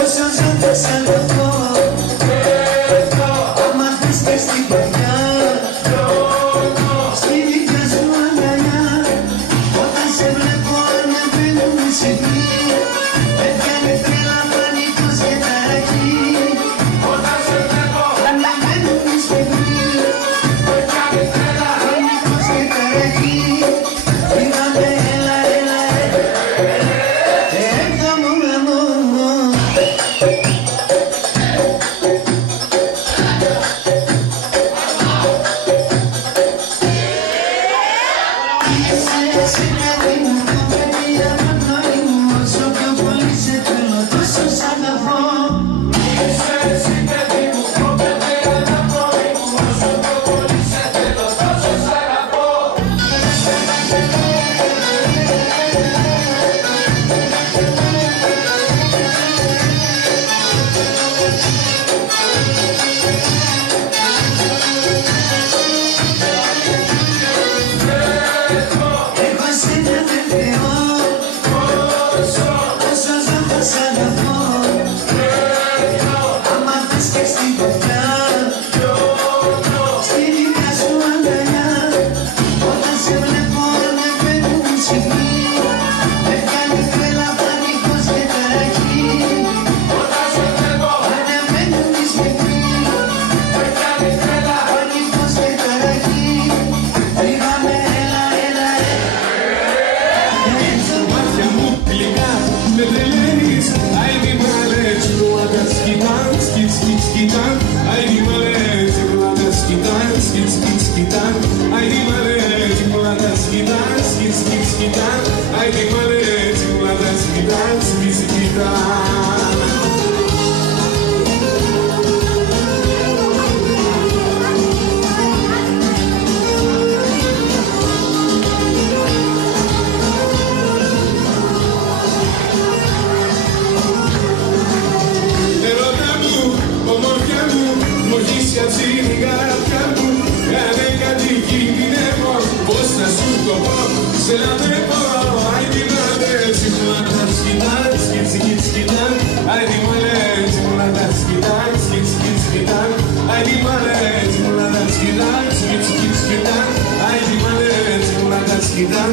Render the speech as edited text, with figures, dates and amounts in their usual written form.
Όσο ζω θα ξαναδώ, άμα θες και στην καρδιά, στη δικιά σου αγκαλιά. Όταν σε βλέπω ανεβαίνουν οι σιγνοί, με πιάνει τρέλα πανικός και ταραχή. Όταν σε βλέπω ανεβαίνουν οι σιγνοί, με πιάνει τρέλα πανικός και ταραχή. Είπαμε έλα, έλα, έρθα μου γραμμό. Είσαι κάτι μου, κοπέλια μαγνώλη μου, όσο πιο πολύ σε θέλω, τόσο σ' αγαπώ. Είσαι κάτι μου, κοπέλια μαγνώλη μου, όσο πιο πολύ σε θέλω, τόσο σ' αγαπώ. Έχω εσένα δεν θεώ, όσο ζω θα σ' αγαπώ. Άμα θες και στην καρδιά, στη δικιά σου αγκαλιά. Όταν σε βλέπω ανεβαίνουν οι σιγνοί, με πιάνει τρέλα πανικός και ταραχή. Όταν σε βλέπω ανεβαίνουν οι σιγνοί, με πιάνει τρέλα πανικός και ταραχή. Είπαμε έλα, έλα, Μάτια μου γλυκά με τρελαίνεις. Άιντι μάλε τσιρουάτα σκητάν, σκιτ σκιτ σκητάν. Άιντι μάλε τσιρουάτα σκητάν, σκιτ σκιτ σκητάν. Άιντι μάλε τσιρουάτα σκητάν, σκιτ σκιτ σκητάν. Άιντι μάλε τσιρουάτα σκητάν, σκιτ σκητάν. Ερώτα μου, ομορφιά μου, μου έχεις κατσίνει καρδιά μου. Κάνε κάτι κινδυνεύω, πώς να σου το πω, σε λατρεύω. Άιντι μάλε τσιρουάτα σκητάν, σκιτ σκιτ σκητάν. Άιντι μάλε τσιρουάτα σκητάν, σκιτ σκιτ σκητάν. Άιντι μάλε τσιρουάτα σκητάν, σκιτ σκιτ σκητάν. Άιντι μάλε τσιρουάτα σκητάν.